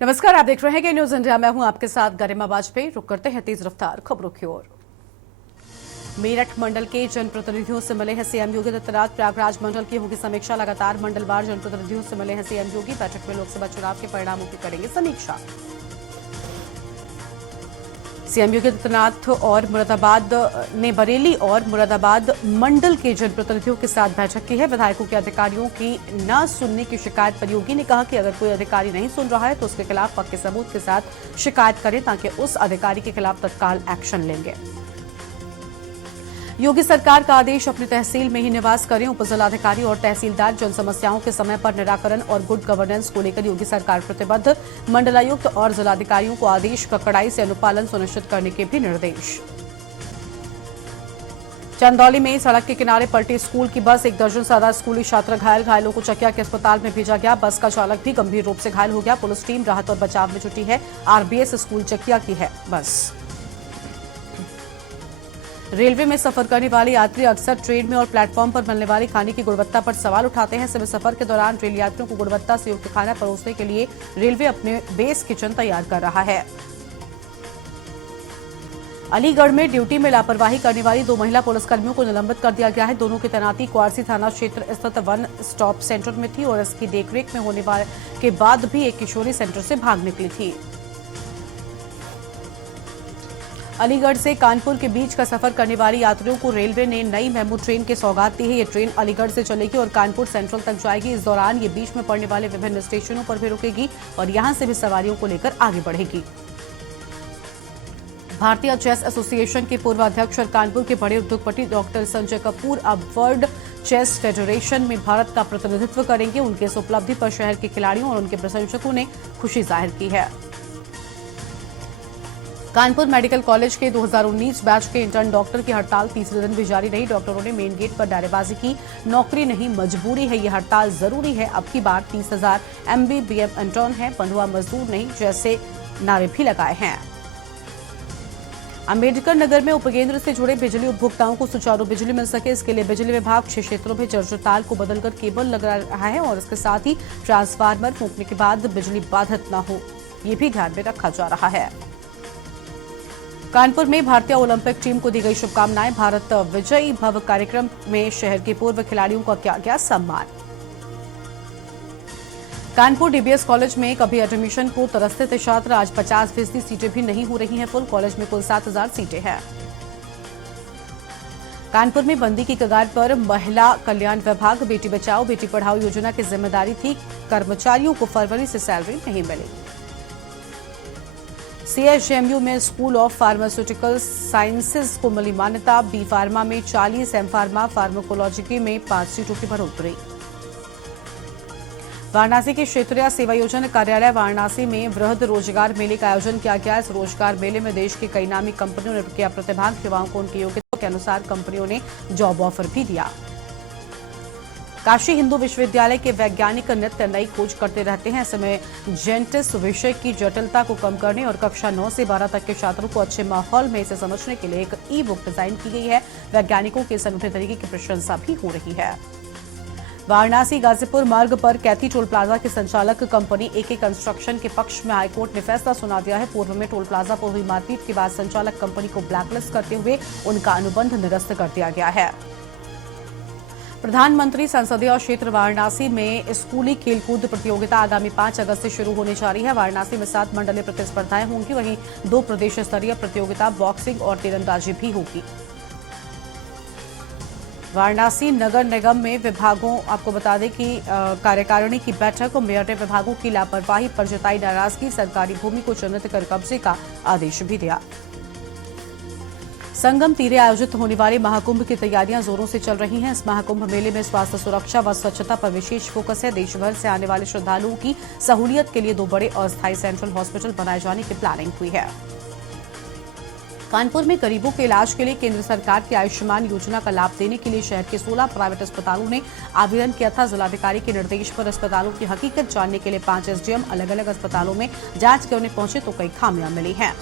नमस्कार, आप देख रहे हैं न्यूज इंडिया। मैं हूं आपके साथ गरिमा वाजपेयी। रुक करते हैं तेज रफ्तार खबरों की ओर। मेरठ मंडल के जनप्रतिनिधियों से मिले हैं सीएम योगी आदित्यनाथ। प्रयागराज मंडल की होगी समीक्षा। लगातार मंडलवार जनप्रतिनिधियों से मिले हैं सीएम योगी। बैठक में लोकसभा चुनाव के परिणामों की करेंगे समीक्षा। सीएम योगी आदित्यनाथ और मुरादाबाद ने बरेली और मुरादाबाद मंडल के जनप्रतिनिधियों के साथ बैठक की है। विधायकों के अधिकारियों की न सुनने की शिकायत पर योगी ने कहा कि अगर कोई अधिकारी नहीं सुन रहा है तो उसके खिलाफ पक्के सबूत के साथ शिकायत करें ताकि उस अधिकारी के खिलाफ तत्काल एक्शन लेंगे। योगी सरकार का आदेश अपनी तहसील में ही निवास करें। उपजिलाधिकारी और तहसीलदार जन समस्याओं के समय पर निराकरण और गुड गवर्नेंस को लेकर योगी सरकार प्रतिबद्ध। मंडलायुक्त और जिलाधिकारियों को आदेश का कड़ाई से अनुपालन सुनिश्चित करने के भी निर्देश। चंदौली में सड़क के किनारे पलटी स्कूल की बस। 1 दर्जन से ज्यादा स्कूली छात्र घायल। घायलों को चकिया के अस्पताल में भेजा गया। बस का चालक भी गंभीर रूप से घायल हो गया। पुलिस टीम राहत और बचाव में जुटी है। आरबीएस स्कूल चकिया की है बस। रेलवे में सफर करने वाले यात्री अक्सर ट्रेन में और प्लेटफॉर्म पर मिलने वाली खाने की गुणवत्ता पर सवाल उठाते हैं। समय सफर के दौरान रेल यात्रियों को गुणवत्ता से युक्त खाना परोसने के लिए रेलवे अपने बेस किचन तैयार कर रहा है। अलीगढ़ में ड्यूटी में लापरवाही करने वाली 2 महिला पुलिसकर्मियों को निलंबित कर दिया गया है। दोनों की तैनाती क्वारसी थाना क्षेत्र स्थित वन स्टॉप सेंटर में थी और इसकी देखरेख में होने के बाद भी एक किशोरी सेंटर से भाग निकली थी। अलीगढ़ से कानपुर के बीच का सफर करने वाली यात्रियों को रेलवे ने नई मेमू ट्रेन की सौगात दी है। ये ट्रेन अलीगढ़ से चलेगी और कानपुर सेंट्रल तक जाएगी। इस दौरान ये बीच में पड़ने वाले विभिन्न स्टेशनों पर भी रुकेगी और यहां से भी सवारियों को लेकर आगे बढ़ेगी। भारतीय चेस एसोसिएशन के पूर्व अध्यक्ष और कानपुर के बड़े उद्योगपति डॉक्टर संजय कपूर अब वर्ल्ड चेस फेडरेशन में भारत का प्रतिनिधित्व करेंगे। उनके इस उपलब्धि पर शहर के खिलाड़ियों और उनके प्रशंसकों ने खुशी जाहिर की है। कानपुर मेडिकल कॉलेज के 2019 बैच के इंटर्न डॉक्टर की हड़ताल तीसरे दिन भी जारी रही। डॉक्टरों ने मेन गेट पर नारेबाजी की। नौकरी नहीं मजबूरी है, ये हड़ताल जरूरी है। अब की बार 30,000 MBBM इंटर्न है, बंधुआ मजदूर नहीं जैसे नारे भी लगाए हैं। अम्बेडकर नगर में उपकेंद्र से जुड़े बिजली उपभोक्ताओं को सुचारू बिजली मिल सके, इसके लिए बिजली विभाग 6 क्षेत्रों में जर्जर तार को बदलकर केबल लगा रहा है और इसके साथ ही ट्रांसफार्मर फूंकने के बाद बिजली बाधित न हो, ये भी ध्यान में रखा जा रहा है। कानपुर में भारतीय ओलंपिक टीम को दी गई शुभकामनाएं। भारत विजयी भव कार्यक्रम में शहर के पूर्व खिलाड़ियों का किया गया सम्मान। कानपुर डीबीएस कॉलेज में कभी एडमिशन को तरसते थे छात्र, आज 50% सीटें भी नहीं हो रही हैं फुल। कॉलेज में कुल 7,000 सीटें हैं। कानपुर में बंदी की कगार पर महिला कल्याण विभाग। बेटी बचाओ बेटी पढ़ाओ योजना की जिम्मेदारी थी। कर्मचारियों को फरवरी से सैलरी नहीं मिली। CSJMU में स्कूल ऑफ फार्मास्यूटिकल साइंसेज को मिली मान्यता। बी फार्मा में 40, एम फार्मा फार्माकोलॉजी में 5 सीटों की बढ़ोतरी। वाराणसी के क्षेत्रीय सेवा योजना कार्यालय वाराणसी में वृहद रोजगार मेले का आयोजन किया गया। इस रोजगार मेले में देश की कई नामी कंपनियों ने किया प्रतिभाग। युवाओं को उनकी योग्यता के अनुसार कंपनियों ने जॉब ऑफर भी दिया। काशी हिंदू विश्वविद्यालय के वैज्ञानिक नित्य नई खोज करते रहते हैं। ऐसे में जेनेटिक्स विषय की जटिलता को कम करने और कक्षा 9 से 12 तक के छात्रों को अच्छे माहौल में इसे समझने के लिए एक ई-बुक डिजाइन की गई है। वैज्ञानिकों के इस अनूठे तरीके की प्रशंसा भी हो रही है। वाराणसी गाजीपुर मार्ग पर कैथी टोल प्लाजा के संचालक कंपनी AK कंस्ट्रक्शन के पक्ष में हाईकोर्ट ने फैसला सुना दिया है। पूर्व में टोल प्लाजा पर हुई मारपीट के बाद संचालक कंपनी को ब्लैकलिस्ट करते हुए उनका अनुबंध निरस्त कर दिया गया है। प्रधानमंत्री संसदीय क्षेत्र वाराणसी में स्कूली खेलकूद प्रतियोगिता आगामी 5 अगस्त से शुरू होने जा रही है। वाराणसी में 7 मंडलीय प्रतिस्पर्धाएं होंगी, वहीं 2 प्रदेश स्तरीय प्रतियोगिता बॉक्सिंग और तीरंदाजी भी होगी। वाराणसी नगर निगम में विभागों, आपको बता दें कि कार्यकारिणी की बैठक और मेयर ने विभागों की लापरवाही पर जताई नाराजगी। सरकारी भूमि को चिन्हित कर कब्जे का आदेश भी दिया। संगम तीरे आयोजित होने वाले महाकुंभ की तैयारियां जोरों से चल रही हैं। इस महाकुंभ मेले में स्वास्थ्य सुरक्षा व स्वच्छता पर विशेष फोकस है। देश भर से आने वाले श्रद्धालुओं की सहूलियत के लिए 2 बड़े अस्थायी सेंट्रल हॉस्पिटल बनाए जाने की प्लानिंग हुई है। कानपुर में गरीबों के इलाज के लिए केंद्र सरकार की आयुष्मान योजना का लाभ देने के लिए शहर के 16 प्राइवेट अस्पतालों ने आवेदन किया था। जिलाधिकारी के निर्देश पर अस्पतालों की हकीकत जानने के लिए 5 SDM अलग अलग अस्पतालों में जांच करने पहुंचे तो कई खामियां मिली हैं।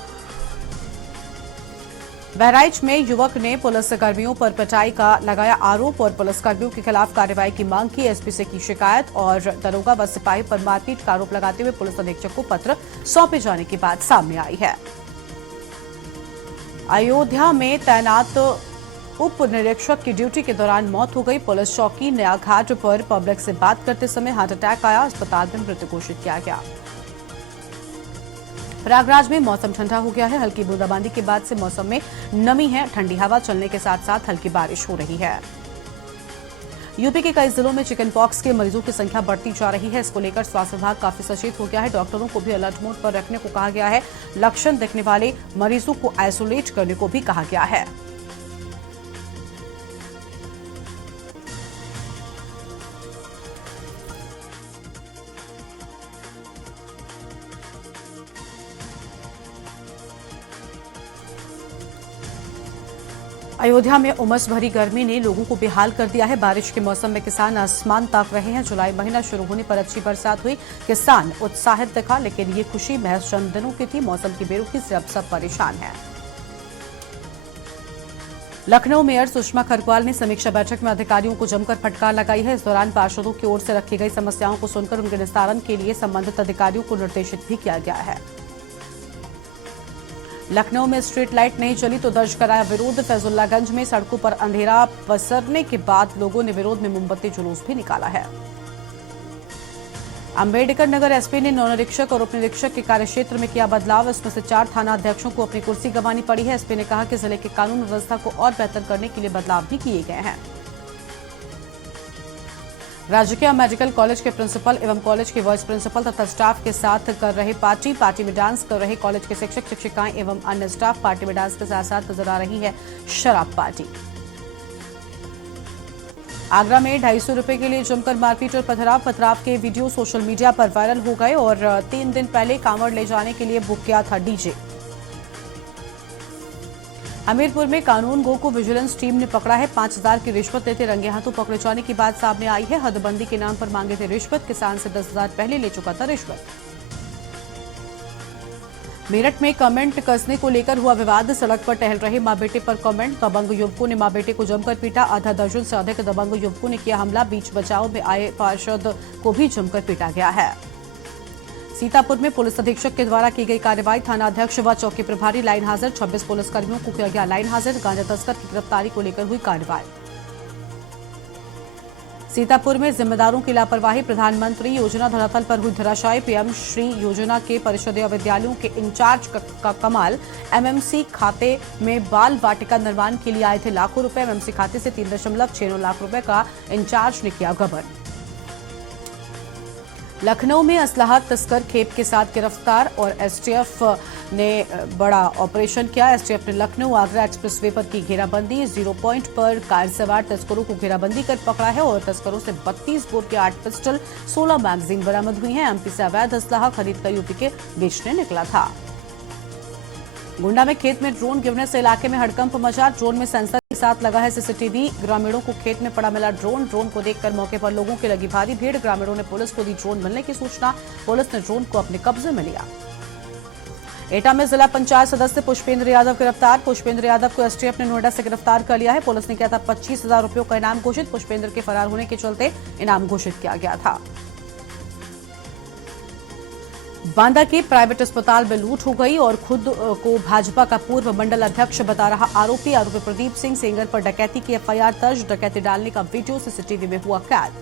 बहराइच में युवक ने पुलिसकर्मियों पर पिटाई का लगाया आरोप और पुलिसकर्मियों के खिलाफ कार्रवाई की मांग की। एसपी से की शिकायत और दरोगा व सिपाही पर मारपीट का आरोप लगाते हुए पुलिस अधीक्षक को पत्र सौंपे जाने की बात सामने आई है। अयोध्या में तैनात उप निरीक्षक की ड्यूटी के दौरान मौत हो गई। पुलिस चौकी नया घाट पर पब्लिक से बात करते समय हार्ट अटैक आया, अस्पताल में मृत घोषित किया गया। प्रयागराज में मौसम ठंडा हो गया है। हल्की बूंदाबांदी के बाद से मौसम में नमी है। ठंडी हवा चलने के साथ साथ हल्की बारिश हो रही है। यूपी के कई जिलों में चिकन पॉक्स के मरीजों की संख्या बढ़ती जा रही है। इसको लेकर स्वास्थ्य विभाग काफी सचेत हो गया है। डॉक्टरों को भी अलर्ट मोड पर रखने को कहा गया है। लक्षण दिखने वाले मरीजों को आइसोलेट करने को भी कहा गया है। अयोध्या में उमस भरी गर्मी ने लोगों को बेहाल कर दिया है। बारिश के मौसम में किसान आसमान ताक रहे हैं। जुलाई महीना शुरू होने पर अच्छी बरसात हुई, किसान उत्साहित दिखा, लेकिन ये खुशी महज चंद दिनों की थी। मौसम की बेरुखी से अब सब परेशान हैं। लखनऊ मेयर सुषमा खरगवाल ने समीक्षा बैठक में अधिकारियों को जमकर फटकार लगाई है। इस दौरान पार्षदों की ओर से रखी गई समस्याओं को सुनकर उनके निस्तारण के लिए संबंधित अधिकारियों को निर्देशित भी किया गया है। लखनऊ में स्ट्रीट लाइट नहीं चली तो दर्ज कराया विरोध। फैजुल्लागंज में सड़कों पर अंधेरा पसरने के बाद लोगों ने विरोध में मोमबत्ती जुलूस भी निकाला है। अंबेडकर नगर एसपी ने नौ निरीक्षक और उप निरीक्षक के कार्यक्षेत्र में किया बदलाव। इसमें से 4 थाना अध्यक्षों को अपनी कुर्सी गंवानी पड़ी है। एसपी ने कहा कि जिले के कानून व्यवस्था को और बेहतर करने के लिए बदलाव भी किए गए हैं। राजकीय मेडिकल कॉलेज के प्रिंसिपल एवं कॉलेज के वाइस प्रिंसिपल तथा स्टाफ के साथ कर रहे पार्टी में डांस कर रहे कॉलेज के शिक्षक शिक्षिकाएं एवं अन्य स्टाफ पार्टी में डांस के साथ साथ नजर आ रही है शराब पार्टी। आगरा में 250 रुपए के लिए जमकर मारपीट और पथराव के वीडियो सोशल मीडिया पर वायरल हो गए और 3 दिन पहले कांवड़ ले जाने के लिए बुक किया था डीजे। हमीरपुर में कानून गो को विजिलेंस टीम ने पकड़ा है। 5000 की रिश्वत लेते रंगे हाथों पकड़े जाने की बात सामने आई है। हदबंदी के नाम पर मांगे थे रिश्वत, किसान से 10,000 पहले ले चुका था रिश्वत। मेरठ में कमेंट कसने को लेकर हुआ विवाद। सड़क पर टहल रहे मां बेटे पर कमेंट। दबंग युवकों ने मां बेटे को जमकर पीटा। आधा दर्जन से अधिक दबंग युवकों ने किया हमला। बीच बचाव में आए पार्षद को भी जमकर पीटा गया है। सीतापुर में पुलिस अधीक्षक के द्वारा की गई कार्रवाई। थाना अध्यक्ष व चौकी प्रभारी लाइन हाजिर। 26 पुलिसकर्मियों को किया गया लाइन हाजिर। गांजा तस्कर की गिरफ्तारी को लेकर हुई कार्रवाई। सीतापुर में जिम्मेदारों की लापरवाही। प्रधानमंत्री योजना धरातल पर हुई धराशायी। पीएम श्री योजना के परिषदीय विद्यालयों के इंचार्ज का कमाल। एमएमसी खाते में बाल वाटिका निर्माण के लिए आए थे लाखों रुपए। एमएमसी खाते से 3.69 लाख रुपए का इंचार्ज ने किया गबन। लखनऊ में असलाह तस्कर खेप के साथ गिरफ्तार और एसटीएफ ने बड़ा ऑपरेशन किया। एसटीएफ ने लखनऊ आगरा एक्सप्रेसवे पर की घेराबंदी। 0 पॉइंट पर कार सवार तस्करों को घेराबंदी कर पकड़ा है और तस्करों से 32 बोर के 8 पिस्टल 16 मैगजीन बरामद हुई हैं। एमपी से अवैध असलाह खरीद कर यूपी के बेचने निकला था। गोंडा में खेत में ड्रोन गिरने से इलाके में हड़कंप मचा। ड्रोन में सेंसर के साथ लगा है सीसीटीवी। ग्रामीणों को खेत में पड़ा मिला ड्रोन को देखकर मौके पर लोगों की लगी भारी भीड़। ग्रामीणों ने पुलिस को दी ड्रोन मिलने की सूचना। पुलिस ने ड्रोन को अपने कब्जे में लिया। एटा में जिला पंचायत सदस्य पुष्पेंद्र यादव गिरफ्तार। पुष्पेंद्र यादव को एसटीएफ ने नोएडा से गिरफ्तार कर लिया है। पुलिस ने किया था 25,000 रुपयों का इनाम घोषित। पुष्पेंद्र के फरार होने के चलते इनाम घोषित किया गया था। बांदा के प्राइवेट अस्पताल में लूट हो गई और खुद को भाजपा का पूर्व मंडल अध्यक्ष बता रहा आरोपी प्रदीप सिंह सेंगर पर डकैती की एफआईआर दर्ज। डकैती डालने का वीडियो सीसीटीवी में हुआ कैद।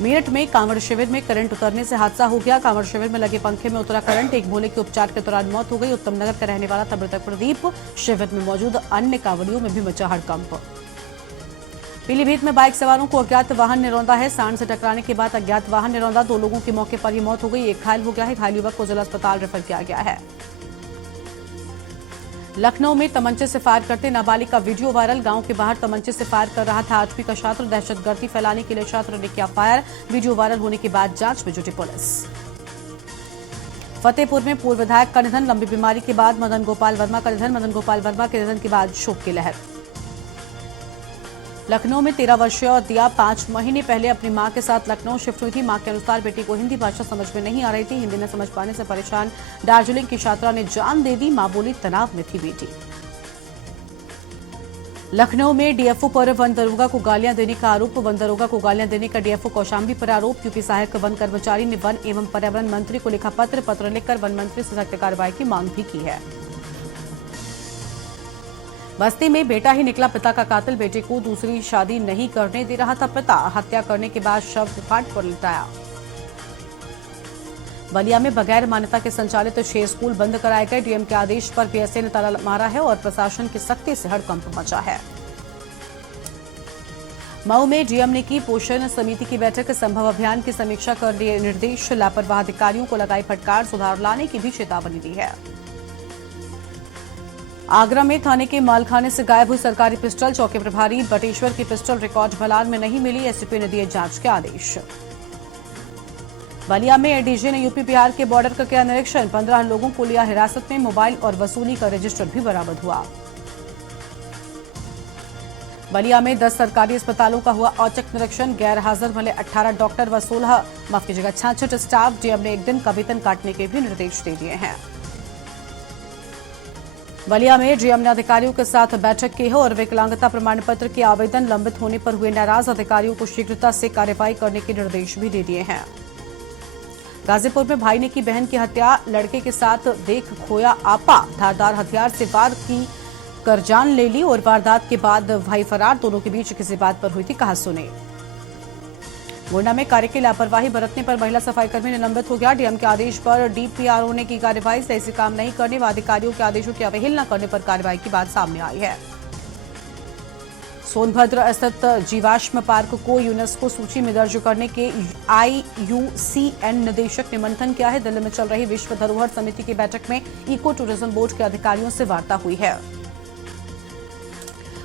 मेरठ में कांवड़ शिविर में करंट उतरने से हादसा हो गया। कांवड़ शिविर में लगे पंखे में उतरा करंट। एक भोले के उपचार के दौरान मौत हो गई। उत्तम नगर का रहने वाला था मृतक प्रदीप। शिविर में मौजूद अन्य कांवड़ियों में भी मचा हड़कंप। पीलीभीत में बाइक सवारों को अज्ञात वाहन ने रौंदा है। सांड से टकराने के बाद अज्ञात वाहन ने रौंदा। 2 लोगों की मौके पर ही मौत हो गई। एक घायल हो गया है। घायल युवक को जिला अस्पताल रेफर किया गया है। लखनऊ में तमंचे से फायर करते नाबालिग का वीडियो वायरल। गांव के बाहर तमंचे से फायर कर रहा था 8वीं का छात्र। दहशतगर्दी फैलाने के लिए छात्र ने किया फायर। वीडियो वायरल होने के बाद जांच में जुटी पुलिस। फतेहपुर में पूर्व विधायक का निधन। लंबी बीमारी के बाद मदन गोपाल वर्मा का निधन। मदन गोपाल वर्मा के निधन के बाद शोक की लहर। लखनऊ में 13 वर्षीय दिया 5 महीने पहले अपनी मां के साथ लखनऊ शिफ्ट हुई थी। मां के अनुसार बेटी को हिंदी भाषा समझ में नहीं आ रही थी। हिंदी न समझ पाने से परेशान दार्जिलिंग की छात्रा ने जान दे दी। मां बोली तनाव में थी बेटी। लखनऊ में डीएफओ पर वन दरोगा को गालियां देने का आरोप। वन दरोगा को गालियां देने का डीएफओ कौशाम्बी पर आरोप। यूपी सहायक वन कर्मचारी ने वन एवं पर्यावरण मंत्री को लिखा पत्र लिखकर वन मंत्री से सख्त कार्रवाई की मांग भी की है। बस्ती में बेटा ही निकला पिता का कातिल। बेटे को दूसरी शादी नहीं करने दे रहा था पिता। हत्या करने के बाद शव घाट पर लिटाया। बलिया में बगैर मान्यता के संचालित 6 स्कूल बंद कराए गए। डीएम के आदेश पर बीएसए ने ताला मारा है और प्रशासन की सख्ती से हड़कंप मचा है। मऊ में डीएम ने की पोषण समिति की बैठक। संभव अभियान की समीक्षा कर दिए निर्देश। लापरवाह अधिकारियों को लगाई फटकार। सुधार लाने की भी चेतावनी दी है। आगरा में थाने के मालखाने से गायब हुई सरकारी पिस्टल। चौकी प्रभारी बटेश्वर की पिस्टल रिकॉर्ड भलान में नहीं मिली। एसपी ने दिए जांच के आदेश। बलिया में एडीजी ने यूपी बिहार के बॉर्डर का किया निरीक्षण। 15 लोगों को लिया हिरासत में। मोबाइल और वसूली का रजिस्टर भी बरामद हुआ। बलिया में 10 सरकारी अस्पतालों का हुआ औचक निरीक्षण। गैर हाजिर मिले 18 डॉक्टर व 66 स्टाफ। डीएम ने एक दिन का वेतन काटने के भी निर्देश दे दिए हैं। बलिया में डीएम ने अधिकारियों के साथ बैठक की है और विकलांगता प्रमाण पत्र के आवेदन लंबित होने पर हुए नाराज अधिकारियों को शीघ्रता से कार्रवाई करने के निर्देश भी दे दिए हैं। गाजीपुर में भाई ने की बहन की हत्या। लड़के के साथ देख खोया आपा। धारदार हथियार से वार की कर जान ले ली और वारदात के बाद भाई फरार। दोनों के बीच किसी बात पर हुई थी कहासुनी। गोंडा में कार्य की लापरवाही बरतने पर महिला सफाईकर्मी निलंबित हो गया। डीएम के आदेश पर डीपीआरओ ने की कार्रवाई। से ऐसे काम नहीं करने व अधिकारियों के आदेशों की अवहेलना करने पर कार्रवाई की बात सामने आई है। सोनभद्र स्थित जीवाश्म पार्क को यूनेस्को सूची में दर्ज करने के आईयूसीएन निदेशक ने मंथन किया है। दिल्ली में चल रही विश्व धरोहर समिति की बैठक में इको टूरिज्म बोर्ड के अधिकारियों से वार्ता हुई है।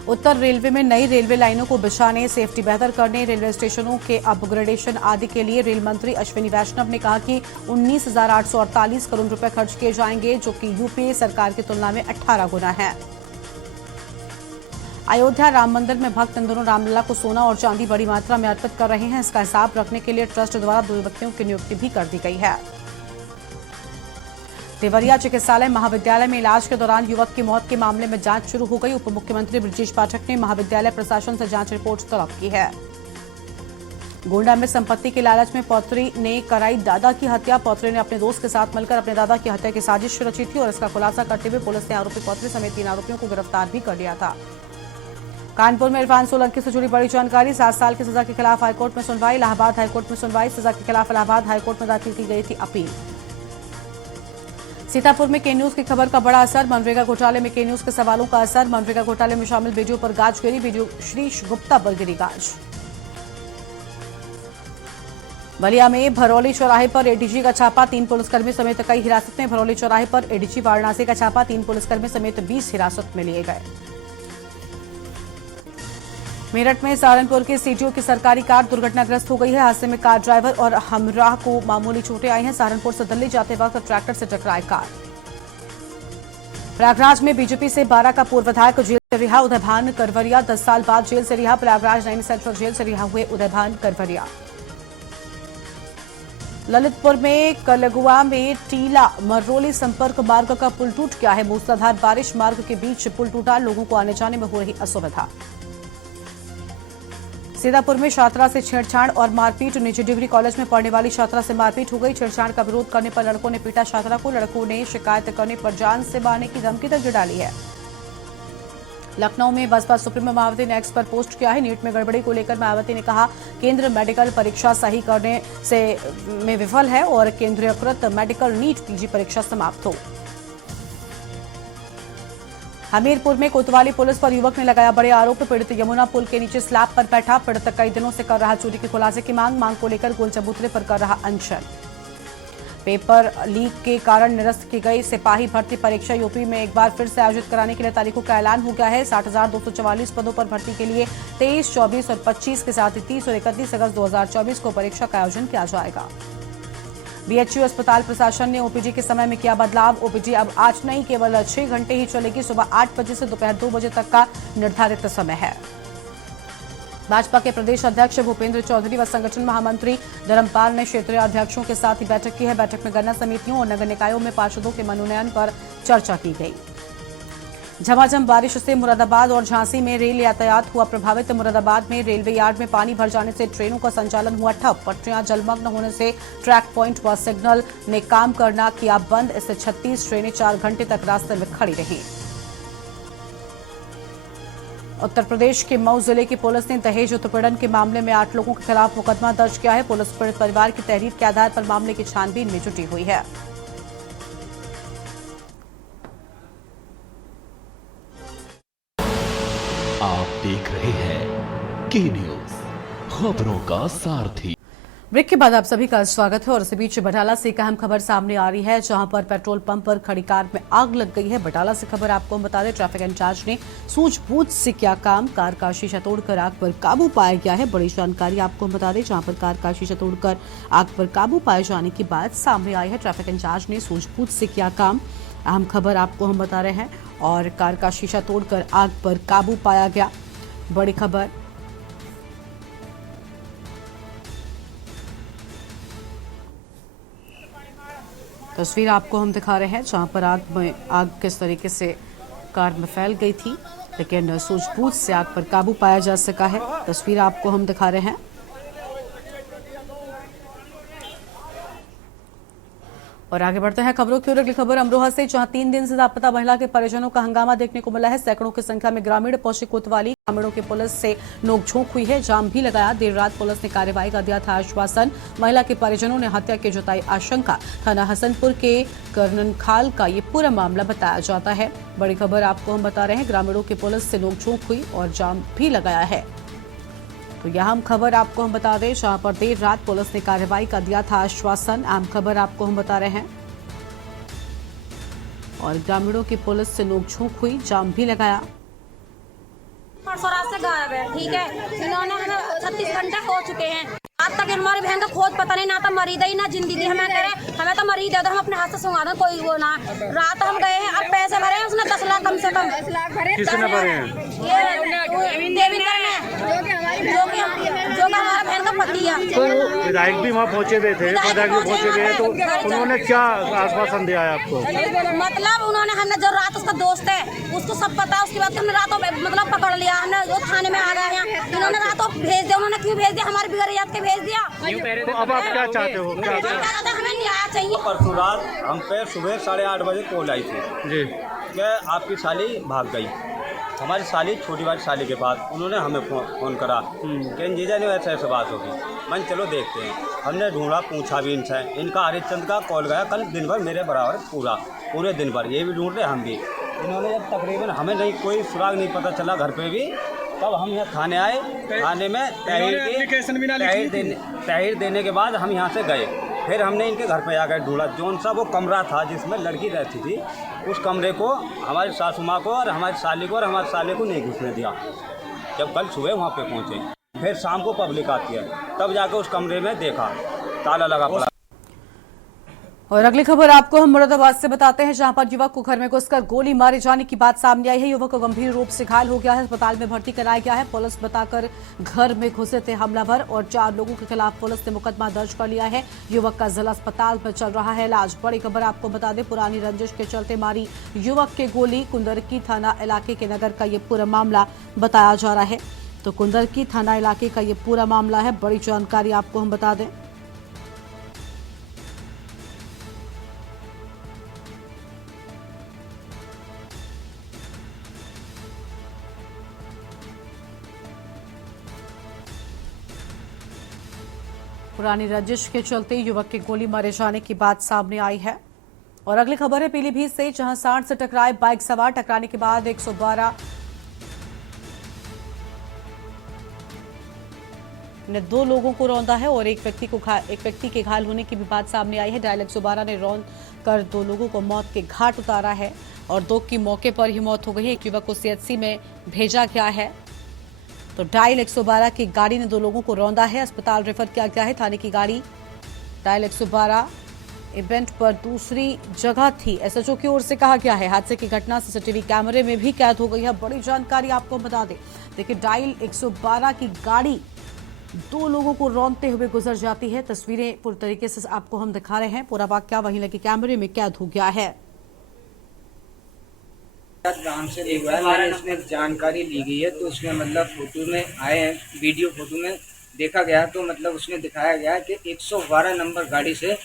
उत्तर रेलवे में नई रेलवे लाइनों को बिछाने, सेफ्टी बेहतर करने, रेलवे स्टेशनों के अपग्रेडेशन आदि के लिए रेल मंत्री अश्विनी वैष्णव ने कहा कि 19,848 करोड़ रुपए खर्च किए जाएंगे, जो कि यूपीए सरकार की तुलना में 18 गुना है। अयोध्या राम मंदिर में भक्त इन दिनों रामलला को सोना और चांदी बड़ी मात्रा में अर्पित कर रहे हैं। इसका हिसाब रखने के लिए ट्रस्ट द्वारा 2 व्यक्तियों की नियुक्ति भी कर दी गई है। देवरिया चिकित्सालय महाविद्यालय में इलाज के दौरान युवक की मौत के मामले में जांच शुरू हो गई। उप मुख्यमंत्री बृजेश पाठक ने महाविद्यालय प्रशासन से जांच रिपोर्ट तलब की है। गोंडा में संपत्ति के लालच में पौत्री ने कराई दादा की हत्या। पौत्री ने अपने दोस्त के साथ मिलकर अपने दादा की हत्या की साजिश रची थी और इसका खुलासा करते हुए पुलिस ने आरोपी पौत्री समेत 3 आरोपियों को गिरफ्तार भी कर लिया था। कानपुर में इरफान सोलंकी से जुड़ी बड़ी जानकारी। 7 साल की सजा के खिलाफ हाईकोर्ट में सुनवाई। इलाहाबाद हाईकोर्ट में सुनवाई। सजा के खिलाफ इलाहाबाद हाईकोर्ट में दाखिल की गई थी अपील। सीतापुर में के न्यूज की खबर का बड़ा असर। मनरेगा घोटाले में के न्यूज के सवालों का असर। मनरेगा घोटाले में शामिल वीडियो पर गाज गिरी। वीडियो श्रीश गुप्ता पर गिरी गाज। बलिया में भरौली चौराहे पर एडीजी का छापा। 3 पुलिसकर्मी समेत कई हिरासत में। भरौली चौराहे पर एडीजी वाराणसी का छापा। 3 पुलिसकर्मी समेत 20 हिरासत में लिए गए। मेरठ में सहारनपुर के सीटीओ की सरकारी कार दुर्घटनाग्रस्त हो गई है। हादसे में कार ड्राइवर और हमराह को मामूली चोटें आई हैं। सहारनपुर से दिल्ली जाते वक्त ट्रैक्टर से टकराई कार। प्रयागराज में बीजेपी से 12 का पूर्व विधायक जेल से रिहा। उदयभान करवरिया 10 साल बाद जेल से रिहा। प्रयागराज नई सेंट्रल जेल से रिहा हुए उदयभान करवरिया। ललितपुर में कलगुआ में टीला मर्रोली संपर्क मार्ग का पुल टूट गया है। मूसलाधार बारिश मार्ग के बीच पुल टूटा। लोगों को आने जाने में हो रही असुविधा। सीतापुर में छात्रा से छेड़छाड़ और मारपीट। निजी डिग्री कॉलेज में पढ़ने वाली छात्रा से मारपीट हो गई। छेड़छाड़ का विरोध करने पर लड़कों ने पीटा छात्रा को। लड़कों ने शिकायत करने पर जान से मारने की धमकी तक डाली है। लखनऊ में बसपा सुप्रीमो मायावती ने एक्स पर पोस्ट किया है। नीट में गड़बड़ी को लेकर मायावती ने कहा, केंद्र मेडिकल परीक्षा सही करने में विफल है और केंद्रीयकृत मेडिकल नीट पीजी परीक्षा समाप्त हो। हमीरपुर में कोतवाली पुलिस पर युवक ने लगाया बड़े आरोप। पीड़ित यमुना पुल के नीचे स्लैब पर बैठा। पीड़ित कई दिनों से कर रहा चोरी के खुलासे की मांग को लेकर गोल चबूतरे पर कर रहा अनशन। पेपर लीक के कारण निरस्त की गई सिपाही भर्ती परीक्षा यूपी में एक बार फिर से आयोजित कराने के लिए तारीखों का ऐलान हो गया है। 60,244 पदों पर भर्ती के लिए 23, 24 और 25 के साथ ही 30 और 31 अगस्त 2024 को परीक्षा का आयोजन किया जाएगा। बीएचयू अस्पताल प्रशासन ने ओपीडी के समय में किया बदलाव। ओपीडी अब आज नहीं केवल 6 घंटे ही चलेगी। सुबह 8 बजे से दोपहर 2 बजे तक का निर्धारित समय है। भाजपा के प्रदेश अध्यक्ष भूपेंद्र चौधरी व संगठन महामंत्री धर्मपाल ने क्षेत्रीय अध्यक्षों के साथ ही बैठक की है। बैठक में गन्ना समितियों और नगर निकायों में पार्षदों के मनोनयन पर चर्चा की गई। झमाझम बारिश से मुरादाबाद और झांसी में रेल यातायात हुआ प्रभावित। मुरादाबाद में रेलवे यार्ड में पानी भर जाने से ट्रेनों का संचालन हुआ ठप। पटरियां जलमग्न होने से ट्रैक पॉइंट व सिग्नल ने काम करना किया बंद। इससे 36 ट्रेनें 4 घंटे तक रास्ते में खड़ी रहीं। उत्तर प्रदेश के मऊ जिले की पुलिस ने दहेज उत्पीड़न के मामले में 8 लोगों के खिलाफ मुकदमा दर्ज किया है। पुलिस पीड़ित परिवार की तहरीर के आधार पर मामले की छानबीन में जुटी हुई है। आप देख रहे हैं के न्यूज, खबरों का सारथी। ब्रेक के बाद आप सभी का स्वागत है और इसी बीच बटाला से एक अहम खबर सामने आ रही है, जहां पर पेट्रोल पंप पर खड़ी कार में आग लग गई है। बटाला से खबर आपको हम बता दें, ट्रैफिक इंचार्ज ने सूझबूझ से किया काम, कार का शीशा तोड़कर आग पर काबू पाया गया है। बड़ी जानकारी आपको हम बता दें, जहां पर कार का शीशा तोड़कर आग पर काबू पाए जाने की बात सामने आई है। ट्रैफिक इंचार्ज ने सूझबूझ से किया काम, अहम खबर आपको हम बता रहे हैं। और कार का शीशा तोड़कर आग पर काबू पाया गया, बड़ी खबर। तस्वीर आपको हम दिखा रहे हैं, जहां पर आग किस तरीके से कार में फैल गई थी, लेकिन सूझबूझ से आग पर काबू पाया जा सका है। तस्वीर आपको हम दिखा रहे हैं। और आगे बढ़ते हैं खबरों की ओर। अगली खबर अमरोहा से, जहां 3 दिन से लापता महिला के परिजनों का हंगामा देखने को मिला है। सैकड़ों की संख्या में ग्रामीण पहुंचे कोतवाली। ग्रामीणों की पुलिस से नोकझोंक हुई है, जाम भी लगाया। देर रात पुलिस ने कार्रवाई का दिया था आश्वासन। महिला के परिजनों ने हत्या की जताई आशंका। थाना हसनपुर के कर्ननखाल का ये पूरा मामला बताया जाता है। बड़ी खबर आपको हम बता रहे हैं, ग्रामीणों की पुलिस से नोकझोंक हुई और जाम भी लगाया है। तो यह अहम खबर आपको हम बता दें, जहां पर देर रात पुलिस ने कार्रवाई का दिया था आश्वासन। अहम खबर आपको हम बता रहे हैं। और ग्रामीणों की पुलिस से नोकझोंक हुई, जाम भी लगाया। परसों रात से गायब है, ठीक है। इन्होंने हमें 36 घंटे हो चुके हैं, आज तक हमारी बहन का खोज पता नहीं, ना तो मरी दई ना जिंदगी। हमें कह रहे हमें तो मरी दे दो, हम अपने हाथ से सुंगा दें, कोई वो ना। रात हम गए हैं, अब पैसे भरे हैं उसने 10 लाख कम से कम। 10 लाख भरे, किसने भरे हैं? ये देविंदर ने, जो कि हमारा बहन का पति है। तो विधायक भी वहाँ पहुँचे हुए थे, विधायक भी पहुँचे हुए हैं, तो उन्होंने क्या आश्वासन दिया है आपको? मतलब उन्होंने, हमने जो रात उसका दोस्त है उसको सब पता, उसके बाद हमने रातों मतलब पकड़ लिया, हमने वो थाने में आ गए हैं। इन्होंने रातों भेज दिया, उन्होंने क्यों भेज दिया? हमारी बिगड़ याद के भेज दिया। तो अब आप क्या चाहते हो? क्या हमें न्याय चाहिए। परसों रात हम पे सुबह 8:30 बजे कॉल आई थी जी, क्या आपकी साली भाग गई। हमारी साली, छोटी वाली साली के पास उन्होंने हमें फ़ोन करा कि जीजा ने ऐसे बात होगी। मैंने चलो देखते हैं। हमने ढूंढा, पूछा भी इनसे। इनका हरिश्चंद का कॉल गया कल दिन भर मेरे बराबर, पूरे दिन भर ये भी ढूंढ रहे, हम भी। इन्होंने जब तकरीबन हमें नहीं कोई सुराग नहीं पता चला घर पे भी, तब हम यहाँ थाने आए। थाने में तहरीर देने के बाद हम यहाँ से गए। फिर हमने इनके घर पे आकर ढूंढा, जौन सा वो कमरा था जिसमें लड़की रहती थी, उस कमरे को हमारी सासू माँ को और हमारी साली को और हमारे साले को नहीं घुसने दिया। जब कल सुबह वहाँ पे पहुँचे, फिर शाम को पब्लिक आती है, तब जाकर उस कमरे में देखा ताला लगा पड़ा। और अगली खबर आपको हम मुरादाबाद से बताते हैं, जहां पर युवक को घर में घुसकर गोली मारे जाने की बात सामने आई है। युवक को गंभीर रूप से घायल हो गया है, अस्पताल में भर्ती कराया गया है। पुलिस बताकर घर में घुसे थे हमलावर और 4 लोगों के खिलाफ पुलिस ने मुकदमा दर्ज कर लिया है। युवक का जिला अस्पताल में चल रहा है इलाज। बड़ी खबर आपको बता दें, पुरानी रंजिश के चलते मारी युवक के गोली। कुंदरकी थाना इलाके के नगर का ये पूरा मामला बताया जा रहा है। तो कुंदरकी थाना इलाके का ये पूरा मामला है। बड़ी जानकारी आपको हम बता दें। पुरानी रंजिश के चलते युवक के गोली मारे जाने की बात सामने आई है। और अगली खबर है पीलीभीत से, जहां 60 से टकराए बाइक सवार। टकराने के बाद 112 ने 2 लोगों को रौंदा है और एक व्यक्ति के घायल होने की भी बात सामने आई है। डायल 112 ने रौंद कर 2 लोगों को मौत के घाट उतारा है और 2 की मौके पर ही मौत हो गई है। एक युवक को सीएचसी में भेजा गया है। तो डायल 112 की गाड़ी ने 2 लोगों को रौंदा है, अस्पताल रेफर किया गया है। थाने की गाड़ी डायल 112 इवेंट पर दूसरी जगह थी, एसएचओ की ओर से कहा गया है। हादसे की घटना सीसीटीवी कैमरे में भी कैद हो गई है। बड़ी जानकारी आपको बता दें, देखिए डायल 112 की गाड़ी 2 लोगों को रौंदते हुए गुजर जाती है। तस्वीरें पूरी तरीके से आपको हम दिखा रहे हैं। पूरा वाकया वहीं लगे कैमरे में कैद हो गया है। ग्राम से देखा है, मैंने इसमें जानकारी ली गई है, तो उसमें मतलब फोटो में आए हैं, वीडियो फोटो में देखा गया, तो मतलब उसमें दिखाया गया है कि 112 नंबर गाड़ी से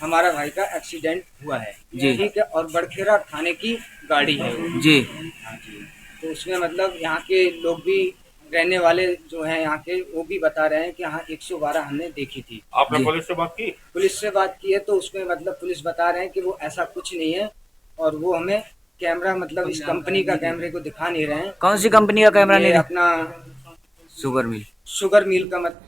हमारा भाई का एक्सीडेंट हुआ है जी, ठीक है, और बड़खेरा थाने की गाड़ी है जी। हाँ जी, तो उसमें मतलब यहाँ के लोग भी रहने वाले जो हैं यहाँ के, वो भी बता रहे हैं कि हाँ 112 हमने देखी थी। आपने पुलिस से बात की? पुलिस से बात की है, तो उसमें मतलब पुलिस बता रहे हैं कि वो ऐसा कुछ नहीं है, और वो हमें कैमरा मतलब इस कंपनी का कैमरे को दिखा नहीं रहे हैं। कौन सी कंपनी का कैमरा नहीं? अपना शुगर मिल का मत।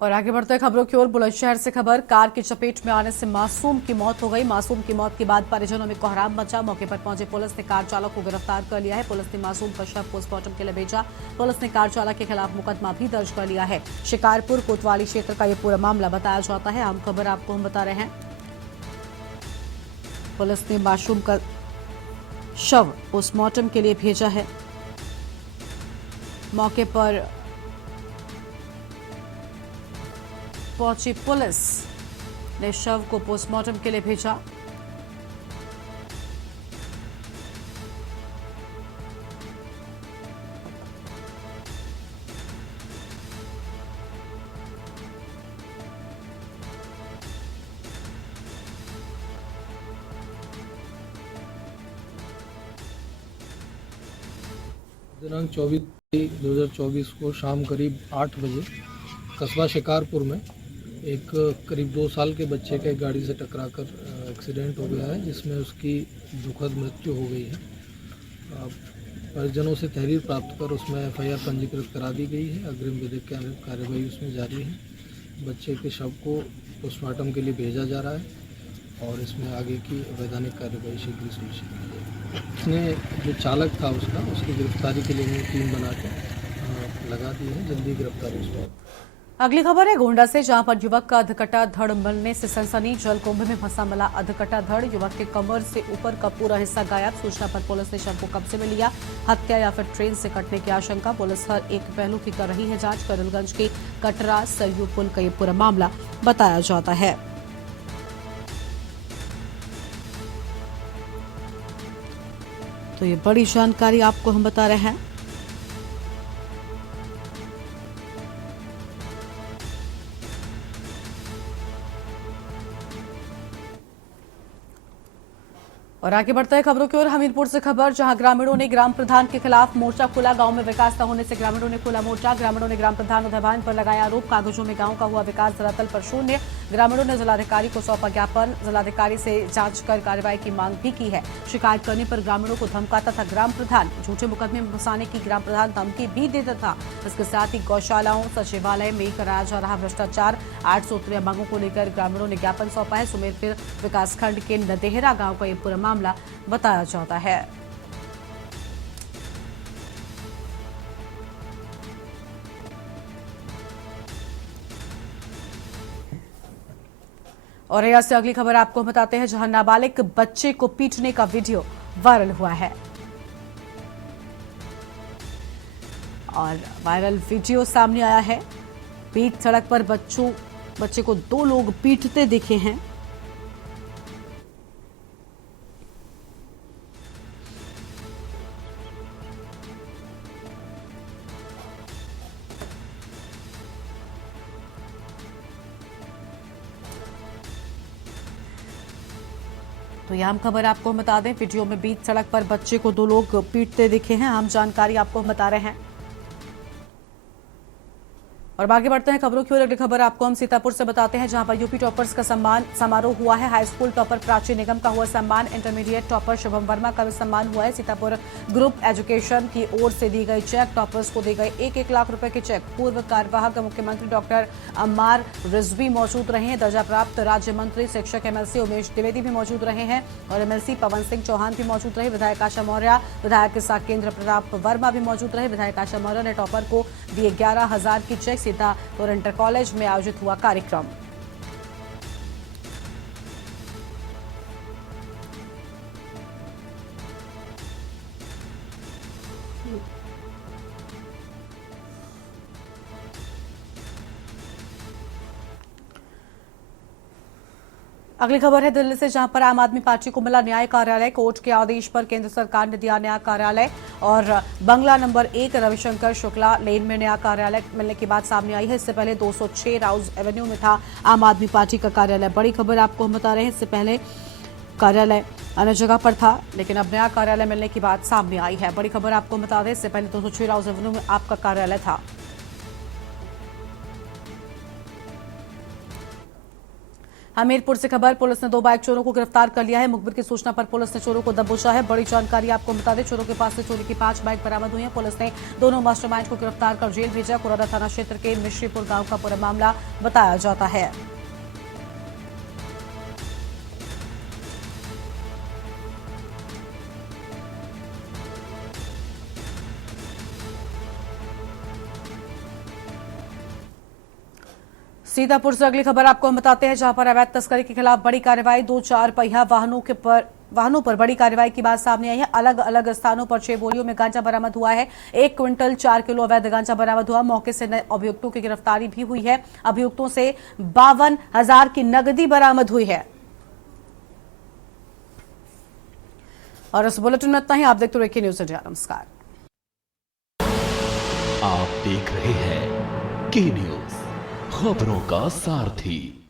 और आगे बढ़ते हैं खबरों की ओर। बुलंदशहर से खबर, कार की चपेट में आने से मासूम की मौत हो गई। मासूम की मौत के बाद परिजनों में कोहराम मचा। मौके पर पहुंचे पुलिस ने कार चालक को गिरफ्तार कर लिया है। पुलिस ने मासूम का शव पोस्टमार्टम के लिए भेजा। पुलिस ने कार चालक के खिलाफ मुकदमा भी दर्ज कर लिया है। शिकारपुर कोतवाली क्षेत्र का यह पूरा मामला बताया जाता है। आम खबर आपको हम बता रहे हैं। पुलिस ने मासूम का शव पोस्टमार्टम के लिए भेजा है। मौके पर पहुंची पुलिस ने शव को पोस्टमार्टम के लिए भेजा। दिनांक 24/2024 को शाम करीब 8 बजे कस्बा शिकारपुर में एक करीब 2 साल के बच्चे के गाड़ी से टकराकर एक्सीडेंट हो गया है, जिसमें उसकी दुखद मृत्यु हो गई है। परिजनों से तहरीर प्राप्त कर उसमें FIR पंजीकृत करा दी गई है। अग्रिम विधिक कार्यवाही उसमें जारी है। बच्चे के शव को पोस्टमार्टम के लिए भेजा जा रहा है और इसमें आगे की वैधानिक कार्यवाही शीघ्र सुनिश्चित की जाएगी। इसने जो चालक था उसकी गिरफ्तारी के लिए टीम बनाकर लगा दी है। जल्दी गिरफ्तारी उसको। अगली खबर है गोंडा से, जहां पर युवक का अधकटा धड़ मिलने से सनसनी। जलकुंभ में फंसा मिला अधकटा धड़। युवक के कमर से ऊपर का पूरा हिस्सा गायब। सूचना पर पुलिस ने शव को कब्जे में लिया। हत्या या फिर ट्रेन से कटने की आशंका। पुलिस हर एक पहलू की कर रही है जांच। करीमगंज के कटरा सरयू पुल का ये पूरा मामला बताया जाता है। तो ये बड़ी जानकारी आपको हम बता रहे हैं। और आगे बढ़ता है खबरों की ओर। हमीरपुर से खबर, जहां ग्रामीणों ने ग्राम प्रधान के खिलाफ मोर्चा खोला। गांव में विकास न होने से ग्रामीणों ने खोला मोर्चा। ग्रामीणों ने ग्राम प्रधान उदयभान पर लगाया आरोप। कागजों में गांव का हुआ विकास धरातल पर शून्य। ग्रामीणों ने जिलाधिकारी को सौंपा ज्ञापन। जिलाधिकारी से जांच कर कार्रवाई की मांग भी की है। शिकायत करने पर ग्रामीणों को धमकाता था ग्राम प्रधान। झूठे मुकदमे में फंसाने की ग्राम प्रधान धमकी भी देता था। इसके साथ ही गौशालाओं, सचिवालय में कराया जा रहा भ्रष्टाचार, 8 सूत्रीय मांगों को लेकर ग्रामीणों ने ज्ञापन सौंपा है। सुमेरपुर विकासखंड के नदेहरा गांव का यह पूरा मामला बताया जाता है। और यहाँ से अगली खबर आपको बताते हैं, जहां नाबालिग बच्चे को पीटने का वीडियो वायरल हुआ है। और वायरल वीडियो सामने आया है। बीच सड़क पर बच्चे को 2 लोग पीटते दिखे हैं। तो यह हम खबर आपको बता दें, वीडियो में बीच सड़क पर बच्चे को 2 लोग पीटते दिखे हैं। हम जानकारी आपको बता रहे हैं। और आगे बढ़ते हैं खबरों की ओर। अगली खबर आपको हम सीतापुर से बताते हैं, जहां पर यूपी टॉपर्स का सम्मान समारोह हुआ है। हाई स्कूल टॉपर प्राची निगम का हुआ सम्मान। इंटरमीडिएट टॉपर शुभम वर्मा का भी सम्मान हुआ है। सीतापुर ग्रुप एजुकेशन की ओर से दी गई चेक। टॉपर्स को दी गई 1-1 लाख रुपए के चेक। पूर्व कार्यवाहक मुख्यमंत्री डॉक्टर अम्मार रिजवी मौजूद रहे हैं। दर्जा प्राप्त राज्य मंत्री शिक्षक MLC उमेश द्विवेदी भी मौजूद रहे हैं और MLC पवन सिंह चौहान भी मौजूद रहे। विधायक आशा मौर्य, विधायक साकेंद्र प्रताप वर्मा भी मौजूद रहे। विधायक आशा मौर्य ने टॉपर को दिए 11,000 की चेक। सीतापुर इंटर कॉलेज में आयोजित हुआ कार्यक्रम। अगली खबर है दिल्ली से, जहां पर आम आदमी पार्टी को मिला न्याय कार्यालय। कोर्ट के आदेश पर केंद्र सरकार ने दिया नया कार्यालय और बंगला नंबर 1 रविशंकर शुक्ला लेन में नया कार्यालय मिलने की बात सामने आई है। इससे पहले 206 राउज एवेन्यू में था आम आदमी पार्टी का कार्यालय। बड़ी खबर आपको हम बता रहे हैं, इससे पहले कार्यालय अन्य जगह पर था, लेकिन अब नया कार्यालय मिलने की बात सामने आई है। बड़ी खबर आपको बता दें, इससे पहले 206 राउज एवेन्यू में आपका कार्यालय था। हमीरपुर से खबर, पुलिस ने 2 बाइक चोरों को गिरफ्तार कर लिया है। मुखबिर की सूचना पर पुलिस ने चोरों को दबोचा है। बड़ी जानकारी आपको बता दें, चोरों के पास से चोरी की 5 बाइक बरामद हुई है। पुलिस ने दोनों मास्टरमाइंड को गिरफ्तार कर जेल भेजा। कुरादा थाना क्षेत्र के मिश्रीपुर गांव का पूरा मामला बताया जाता है। सीतापुर से अगली खबर आपको हम बताते हैं, जहां पर अवैध तस्करी के खिलाफ बड़ी कार्रवाई। 2 4 पहिया वाहनों पर बड़ी कार्रवाई की बात सामने आई है। अलग अलग स्थानों पर 6 बोरियों में गांजा बरामद हुआ है। 1 क्विंटल 4 किलो अवैध गांजा बरामद हुआ। मौके से नए अभियुक्तों की गिरफ्तारी भी हुई है। अभियुक्तों से 52,000 की नकदी बरामद हुई है। और इस बुलेटिन में इतना ही। आप देखते रहिए न्यूज़ इंडिया। नमस्कार। आप देख रहे हैं के न्यूज़, खबरों का सारथी।